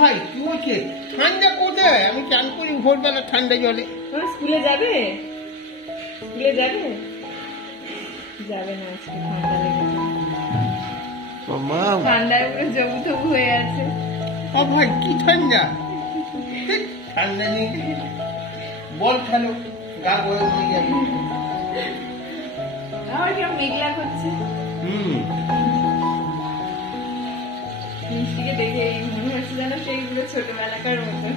ভাই কি হচ্ছে? ঠান্ডা কোথায়? আমি চান করি ভোরবেলা ঠান্ডা জলে। স্কুলে যাবে? স্কুলে যাবে? যাবে না আজকে, ঠান্ডা লেগেছে। ঠান্ডায় পুরো জবু তবু হয়ে আছে। ও ভাই কি ঠান্ডা? ঠান্ডা নেই, বল খেলো, গা গরম হয়ে যাবে। আমার কেমন মেঘলা করছে। মিষ্টিকে দেখে মনে হচ্ছে যেন সেইগুলো ছোটবেলাকার মতো।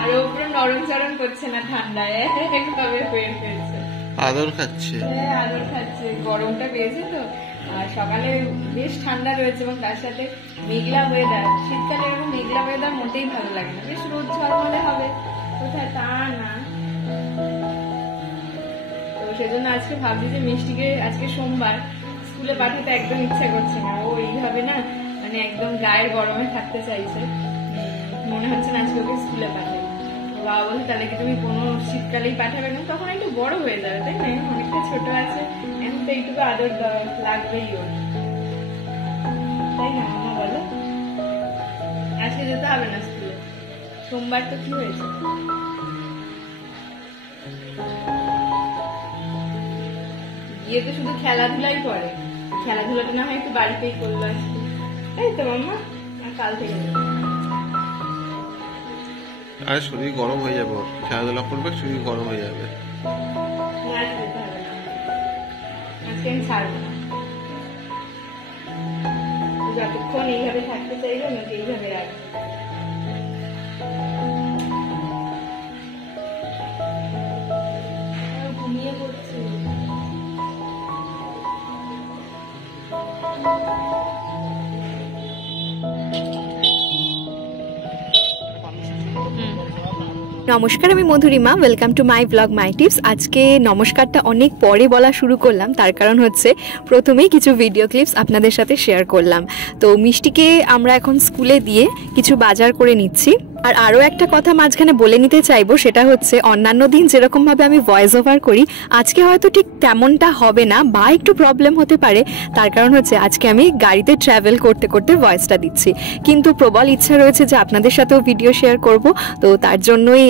আর ও পুরো নরম চরম করছে না ঠান্ডায়, একভাবে হয়ে ফেলছে। আদর খাচ্ছে। হ্যাঁ আদর খাচ্ছে, গরমটা পেয়েছে তো। আর সকালে বেশ ঠান্ডা রয়েছে এবং তার সাথে মেঘলা ওয়েদার। শীতকালে এরকম মেঘলা ওয়েদার মোটেই ভালো লাগে না, বেশ রোদ ঝলমলে হবে কোথায় তা না। তো সেজন্য আজকে ভাবছি যে মিষ্টিকে আজকে সোমবার স্কুলে পাঠাতে একদম ইচ্ছা করছে না। ও এইভাবে না মানে একদম গায়ের গরমে থাকতে চাইছে, মনে হচ্ছে না আজকে ওকে স্কুলে পাঠাই। বাবা বলছে তাহলে কি তুমি কোনো শীতকালেই পাঠাবে না? তখন একটু বড় হয়ে যাবে, তাই না? অনেকটা ছোট আছে, এখন তো এইটুকু আদর লাগবেই ওর, তাই না মামা বলো? আজকে যেতে হবে না স্কুলে, সোমবার তো কি হয়েছে? গিয়ে তো শুধু খেলাধুলাই করে, খেলাধুলাটা না হয় একটু বাড়িতেই করলো আজকে, তাই তো মাম্মা? আর কাল থেকে আর শরীর গরম হয়ে যাবে, খেলাধুলা করবে শরীর গরম হয়ে যাবে। আজকে আমি ছাড়বো না, যতক্ষণ এইভাবে থাকতে চাইবে আমাকে এইভাবে রাখবে। ঘুমিয়ে পড়ছে। নমস্কার, আমি Madhurima. Welcome to my blog my tips. আজকে নমস্কারটা অনেক পরে বলা শুরু করলাম, তার কারণ হচ্ছে প্রথমেই কিছু ভিডিও ক্লিপস আপনাদের সাথে শেয়ার করলাম। তো মিষ্টিকে আমরা এখন স্কুলে দিয়ে কিছু বাজার করে নিচ্ছি। আর আরও একটা কথা মাঝখানে বলে নিতে চাইবো, সেটা হচ্ছে অন্যান্য দিন যেরকমভাবে আমি ভয়েস ওভার করি, আজকে হয়তো ঠিক তেমনটা হবে না বা একটু প্রবলেম হতে পারে। তার কারণ হচ্ছে আজকে আমি গাড়িতে ট্রাভেল করতে করতে ভয়েসটা দিচ্ছি, কিন্তু প্রবল ইচ্ছা রয়েছে যে আপনাদের সাথেও ভিডিও শেয়ার করব। তো তার জন্যই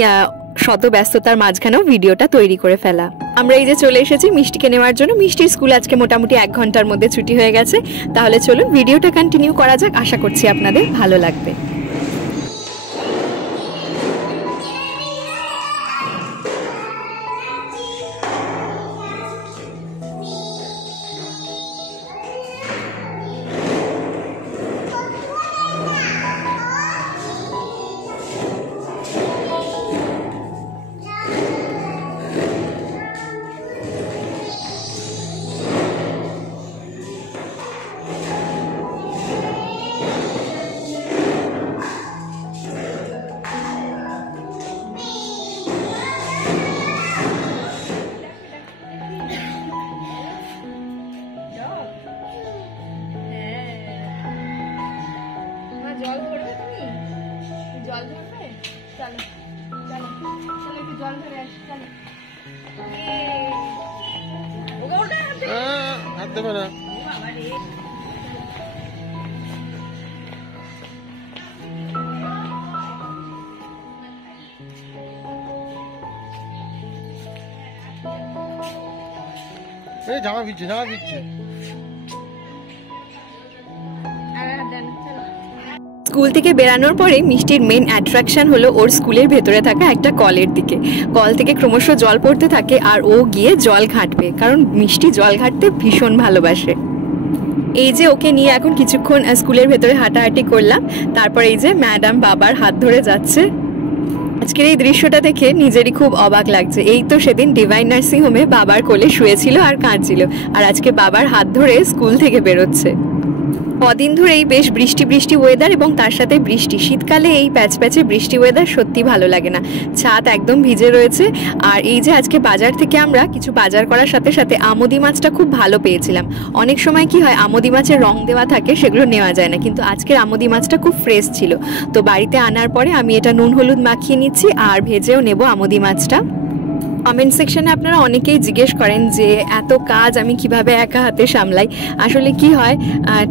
শত ব্যস্ততার মাঝখানেও ভিডিওটা তৈরি করে ফেলা। আমরা এই যে চলে এসেছি মিষ্টিকে নেওয়ার জন্য। মিষ্টির স্কুল আজকে মোটামুটি 1 ঘন্টার মধ্যে ছুটি হয়ে গেছে। তাহলে চলুন ভিডিওটা কন্টিনিউ করা যাক, আশা করছি আপনাদের ভালো লাগবে। জল ধরবে? তুমি জল ধরবে? চলো চলো চলো একটু জল ধরে আসি, চলো। হাত দেবে না। জামা ভিজছে, জামা ভিজছে। স্কুল থেকে বেরানোর পরে মিষ্টির মেন অ্যাট্রাকশন হলো ওর স্কুলের ভেতরে থাকা একটা কলের দিকে। কল থেকে ক্রমশ জল পড়তে থাকে আর ও গিয়ে জল ঘাঁটবে, কারণ মিষ্টি জল ঘাঁটতে ভীষণ ভালোবাসে। এই যে ওকে নিয়ে এখন কিছুক্ষণ স্কুলের ভেতরে হাঁটাহাঁটি করলাম, তারপর এই যে ম্যাডাম বাবার হাত ধরে যাচ্ছে। আজকের এই দৃশ্যটা দেখে নিজেরই খুব অবাক লাগছে। এই তো সেদিন ডিভাইন নার্সিং হোমে বাবার কোলে শুয়েছিল আর কাঁদছিল, আর আজকে বাবার হাত ধরে স্কুল থেকে বেরোচ্ছে। কদিন ধরেই বেশ বৃষ্টি বৃষ্টি ওয়েদার এবং তার সাথে বৃষ্টি। শীতকালে এই প্যাচে বৃষ্টি ওয়েদার সত্যি ভালো লাগে না, ছাদ একদম ভিজে রয়েছে। আর এই যে আজকে বাজার থেকে আমরা কিছু বাজার করার সাথে সাথে আমোদি মাছটা খুব ভালো পেয়েছিলাম। অনেক সময় কি হয়, আমোদি মাছের রং দেওয়া থাকে, সেগুলো নেওয়া যায় না, কিন্তু আজকের আমোদি মাছটা খুব ফ্রেশ ছিল। তো বাড়িতে আনার পরে আমি এটা নুন হলুদ মাখিয়ে নিচ্ছি আর ভেজেও নেব আমোদি মাছটা। কমেন্ট সেকশনে আপনারা অনেকেই জিজ্ঞেস করেন যে এত কাজ আমি কিভাবে একা হাতে সামলাই। আসলে কি হয়,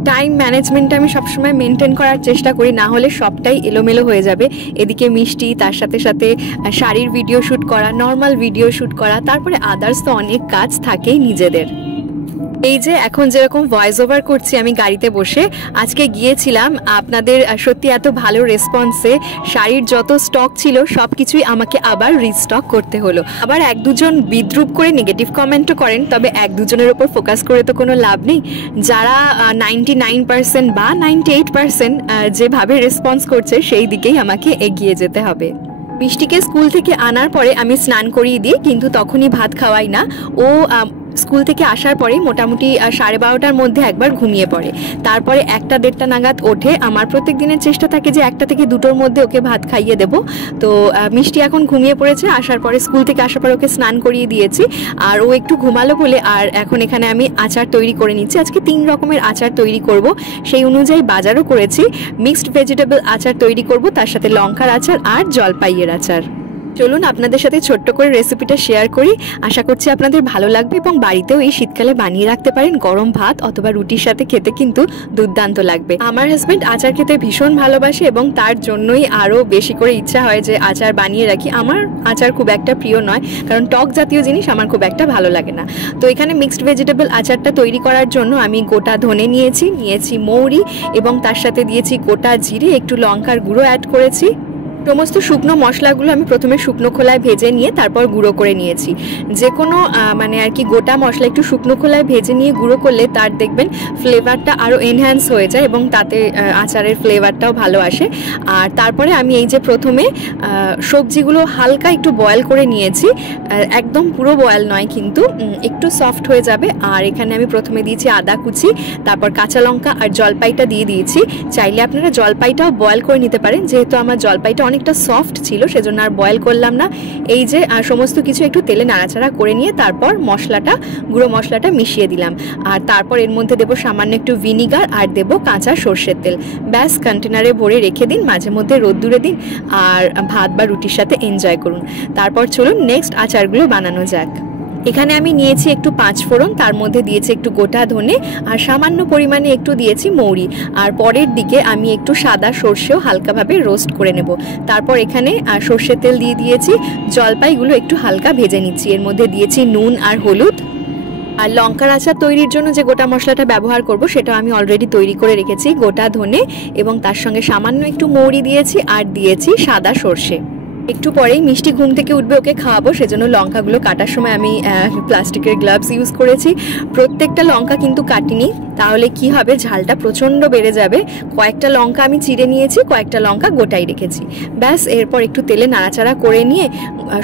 টাইম ম্যানেজমেন্টটা আমি সবসময় মেনটেন করার চেষ্টা করি, না হলে সবটাই এলোমেলো হয়ে যাবে। এদিকে মিষ্টি, তার সাথে সাথে শাড়ির ভিডিও শ্যুট করা, নর্মাল ভিডিও শ্যুট করা, তারপরে আদার্স তো অনেক কাজ থাকেই নিজেদের। এই যে এখন যেরকম ভয়েস ওভার করছি আমি গাড়িতে বসে, আজকে গিয়েছিলাম, আপনাদের সত্যি এত ভালো রেসপন্সে শাড়ির যত স্টক ছিল সব কিছুই আমাকে আবার রিস্টক করতে হলো। আবার এক দুজন বিদ্রুপ করে নেগেটিভ কমেন্টও করেন, তবে এক দুজনের ওপর ফোকাস করে তো কোনো লাভ নেই। যারা 99% বা 98% যেভাবে রেসপন্স করছে সেই দিকেই আমাকে এগিয়ে যেতে হবে। মিষ্টিকে স্কুল থেকে আনার পরে আমি স্নান করিয়ে দিই, কিন্তু তখনই ভাত খাওয়াই না। ও স্কুল থেকে আসার পরেই মোটামুটি 12:30টার মধ্যে একবার ঘুমিয়ে পড়ে, তারপরে 1টা-1:30টা নাগাদ ওঠে। আমার প্রত্যেক দিনের চেষ্টা থাকে যে 1টা থেকে 2টোর মধ্যে ওকে ভাত খাইয়ে দেবো। তো মিষ্টি এখন ঘুমিয়ে পড়েছে, আসার পরে স্কুল থেকে আসার পরে ওকে স্নান করিয়ে দিয়েছি, আর ও একটু ঘুমালো বলে আর এখন এখানে আমি আচার তৈরি করে নিচ্ছি। আজকে 3 রকমের আচার তৈরি করব, সেই অনুযায়ী বাজারও করেছি। মিক্সড ভেজিটেবল আচার তৈরি করব, তার সাথে লঙ্কার আচার আর জলপাইয়ের আচার। চলুন আপনাদের সাথে ছোট্ট করে রেসিপিটা শেয়ার করি, আশা করছি আপনাদের ভালো লাগবে এবং বাড়িতেও এই শীতকালে বানিয়ে রাখতে পারেন। গরম ভাত অথবা রুটির সাথে খেতে কিন্তু দুর্দান্ত লাগবে। আমার হাজব্যান্ড আচার খেতে ভীষণ ভালোবাসে এবং তার জন্যই আরও বেশি করে ইচ্ছা হয় যে আচার বানিয়ে রাখি। আমার আচার খুব একটা প্রিয় নয়, কারণ টক জাতীয় জিনিস আমার খুব একটা ভালো লাগে না। তো এখানে মিক্সড ভেজিটেবল আচারটা তৈরি করার জন্য আমি গোটা ধনে নিয়েছি মৌরি এবং তার সাথে দিয়েছি গোটা জিরে, একটু লঙ্কার গুঁড়ো অ্যাড করেছি। সমস্ত শুকনো মশলাগুলো আমি প্রথমে শুকনো খোলায় ভেজে নিয়ে তারপর গুঁড়ো করে নিয়েছি। যে কোনো মানে আর কি গোটা মশলা একটু শুকনো খোলায় ভেজে নিয়ে গুঁড়ো করলে তার দেখবেন ফ্লেভারটা আরও এনহ্যান্স হয়ে যায় এবং তাতে আচারের ফ্লেভারটাও ভালো আসে। আর তারপরে আমি এই যে প্রথমে সবজিগুলো হালকা একটু বয়েল করে নিয়েছি, একদম পুরো বয়েল নয় কিন্তু একটু সফট হয়ে যাবে। আর এখানে আমি প্রথমে দিয়েছি আদা কুচি, তারপর কাঁচা লঙ্কা আর জলপাইটা দিয়ে দিয়েছি। চাইলে আপনারা জলপাইটাও বয়েল করে নিতে পারেন, যেহেতু আমার জলপাইটা অনেকটা সফট ছিল সেজন্য আর বয়েল করলাম না। এই যে সমস্ত কিছু একটু তেলে নাড়াচাড়া করে নিয়ে তারপর গুঁড়ো মশলাটা মিশিয়ে দিলাম। আর তারপর এর মধ্যে দেবো সামান্য একটু ভিনিগার আর দেবো কাঁচা সর্ষের তেল। ব্যাস, কন্টেনারে ভরে রেখে দিন, মাঝে মধ্যে রোদ্দুরে দিন আর ভাত বা রুটির সাথে এনজয় করুন। তারপর চলুন নেক্সট আচারগুলো বানানো যাক। এখানে আমি নিয়েছি একটু 5 ফোড়ন, তার মধ্যে দিয়েছি একটু গোটা ধনে আর সামান্য পরিমাণে একটু দিয়েছি মৌরি। আর পরের দিকে আমি একটু সাদা সর্ষেও হালকাভাবে রোস্ট করে নেব। তারপর এখানে সর্ষের তেল দিয়ে দিয়েছি, জলপাইগুলো একটু হালকা ভেজে নিচ্ছি। এর মধ্যে দিয়েছি নুন আর হলুদ। আর লঙ্কার আচার তৈরির জন্য যে গোটা মশলাটা ব্যবহার করব সেটা আমি অলরেডি তৈরি করে রেখেছি, গোটা ধনে এবং তার সঙ্গে সামান্য একটু মৌরি দিয়েছি আর দিয়েছি সাদা সর্ষে। একটু পরেই মিষ্টি ঘুম থেকে উঠবে, ওকে খাওয়াবো, সেজন্য লঙ্কাগুলো কাটার সময় আমি প্লাস্টিকের গ্লাভস ইউজ করেছি। প্রত্যেকটা লঙ্কা কিন্তু কাটিনি, তাহলে কি হবে ঝালটা প্রচণ্ড বেড়ে যাবে। কয়েকটা লঙ্কা আমি চিড়ে নিয়েছি, কয়েকটা লঙ্কা গোটাই রেখেছি। ব্যাস, এরপর একটু তেলে নাড়াচাড়া করে নিয়ে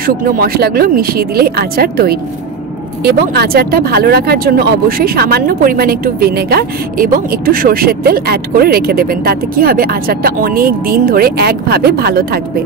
শুকনো মশলাগুলো মিশিয়ে দিলেই আচার তৈরি। এবং আচারটা ভালো রাখার জন্য অবশ্যই সামান্য পরিমাণে একটু ভিনেগার এবং একটু সর্ষের তেল অ্যাড করে রেখে দেবেন। তাতে কি হবে, আচারটা অনেক দিন ধরে একভাবে ভালো থাকবে।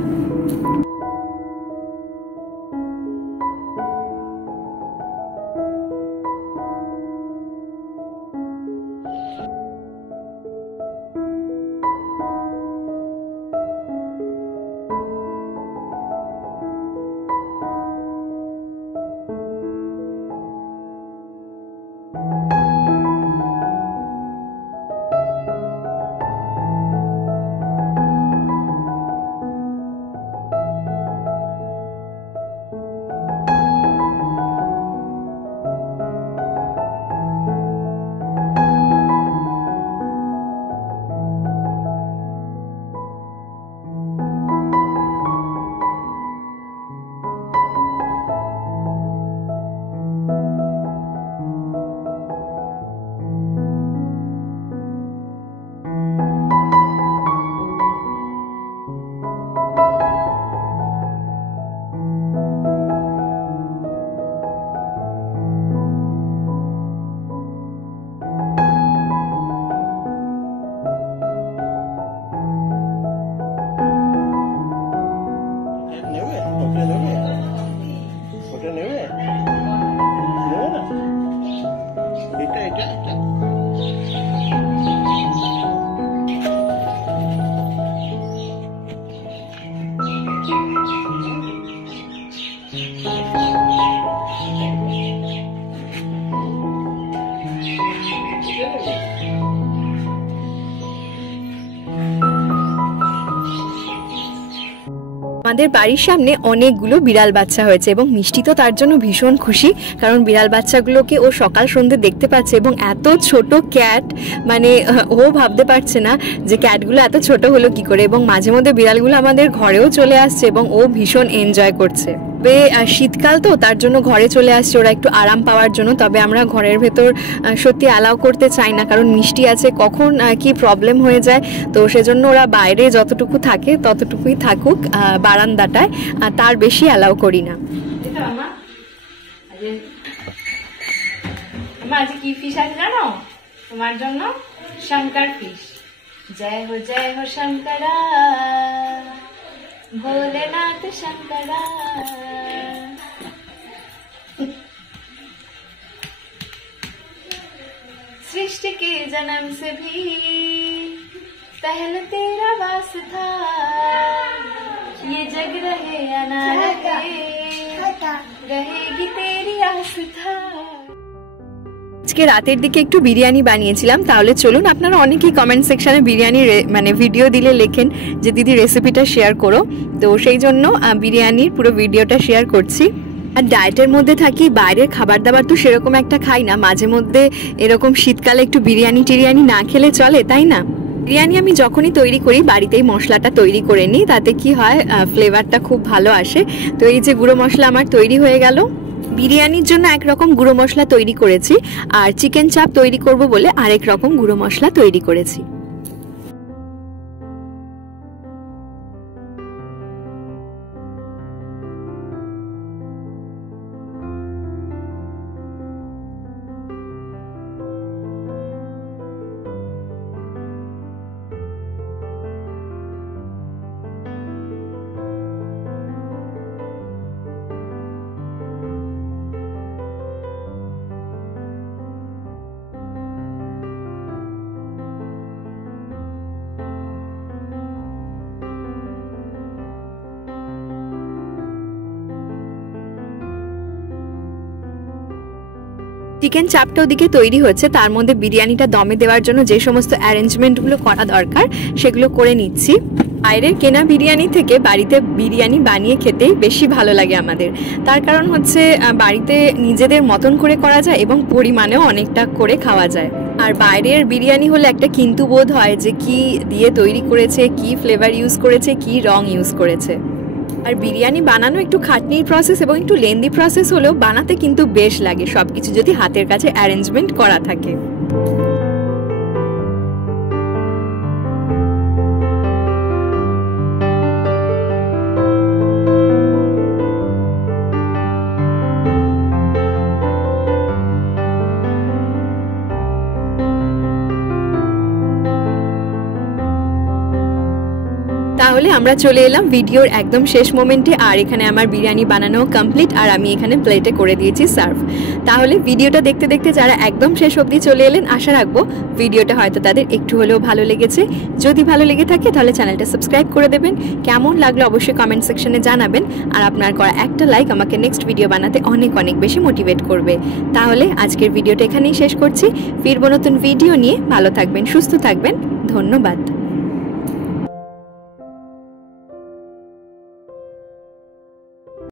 আমাদের বাড়ির সামনে অনেকগুলো বিড়াল বাচ্চা হয়েছে এবং মিষ্টি তো তার জন্য ভীষণ খুশি, কারণ বিড়াল বাচ্চাগুলোকে ও সকাল সন্ধ্যে দেখতে পাচ্ছে এবং এত ছোট ক্যাট, মানে ও ভাবতে পারছে না যে ক্যাটগুলো এত ছোট হলো কি করে, এবং মাঝে মধ্যে বিড়ালগুলো আমাদের ঘরেও চলে আসছে এবং ও ভীষণ এনজয় করছে। তবে শীতকাল তো তার জন্য ঘরে চলে আসছে ওরা একটু আরাম পাওয়ার জন্য, তবে আমরা ঘরের ভেতর সত্যি অ্যালাউ করতে চাই না, কারণ মিষ্টি আছে কখন কি প্রবলেম হয়ে যায়, তো সেজন্য ওরা বাইরে যতটুকু থাকে ততটুকুই থাকুক বারান্দাটায়, তার বেশি অ্যালাউ করি না। আজকে কি ফিশ আছে জানো তোমার জন্য? শঙ্কর ফিশ। জয় হো শঙ্করা, भोलेनाथ शंकरा। सृष्टि के जन्म से भी पहले तेरा वास था, ये जग रहे या ना रहे रहेगी तेरी आस था। আজকে রাতের দিকে একটু বিরিয়ানি বানিয়েছিলাম, তাহলে চলুন, আপনারা অনেকেই কমেন্ট সেকশনে বিরিয়ানি মানে ভিডিও দিলে লেখেন যে দিদি রেসিপিটা শেয়ার করো, তো সেই জন্য বিরিয়ানির পুরো ভিডিওটা শেয়ার করছি। আর ডায়েটের মধ্যে থাকি, বাইরের খাবার দাবার তো সেরকম একটা খাই না, মাঝে মধ্যে এরকম শীতকালে একটু বিরিয়ানি না খেলে চলে, তাই না? বিরিয়ানি আমি যখনই তৈরি করি বাড়িতেই মশলাটা তৈরি করে নিই, তাতে কি হয় ফ্লেভারটা খুব ভালো আসে। তো এই যে গুঁড়ো মশলা আমার তৈরি হয়ে গেল। বিরিয়ানির জন্য একরকম গুঁড়ো মশলা তৈরি করেছি, আর চিকেন চাপ তৈরি করব বলে আরেক রকম গুঁড়ো মশলা তৈরি করেছি। চিকেন চাপটা ওদিকে তৈরি হচ্ছে, তার মধ্যে বিরিয়ানিটা দমে দেওয়ার জন্য যে সমস্ত অ্যারেঞ্জমেন্টগুলো করা দরকার সেগুলো করে নিচ্ছি। বাইরের কেনা বিরিয়ানি থেকে বাড়িতে বিরিয়ানি বানিয়ে খেতেই বেশি ভালো লাগে আমাদের, তার কারণ হচ্ছে বাড়িতে নিজেদের মতন করে করা যায় এবং পরিমাণেও অনেকটা করে খাওয়া যায়। আর বাইরের বিরিয়ানি হলে একটা কিন্তু বোধ হয় যে কি দিয়ে তৈরি করেছে, কি ফ্লেভার ইউজ করেছে, কি রং ইউজ করেছে। আর বিরিয়ানি বানানো একটু খাটনির প্রসেস এবং একটু লেন্দি প্রসেস হলেও বানাতে কিন্তু বেশ লাগে, সবকিছু যদি হাতের কাছে অ্যারেঞ্জমেন্ট করা থাকে। তাহলে আমরা চলে এলাম ভিডিওর একদম শেষ মোমেন্টে, আর এখানে আমার বিরিয়ানি বানানো কমপ্লিট, আর আমি এখানে প্লেটে করে দিয়েছি সার্ভ। তাহলে ভিডিওটা দেখতে দেখতে যারা একদম শেষ অবধি চলে এলেন, আশা রাখবো ভিডিওটা হয়তো তাদের একটু হলেও ভালো লেগেছে। যদি ভালো লেগে থাকে তাহলে চ্যানেলটা সাবস্ক্রাইব করে দেবেন, কেমন লাগলো অবশ্যই কমেন্ট সেকশনে জানাবেন, আর আপনার করা একটা লাইক আমাকে নেক্সট ভিডিও বানাতে অনেক অনেক বেশি মোটিভেট করবে। তাহলে আজকের ভিডিওটা এখানেই শেষ করছি, ফিরবো নতুন ভিডিও নিয়ে। ভালো থাকবেন, সুস্থ থাকবেন, ধন্যবাদ।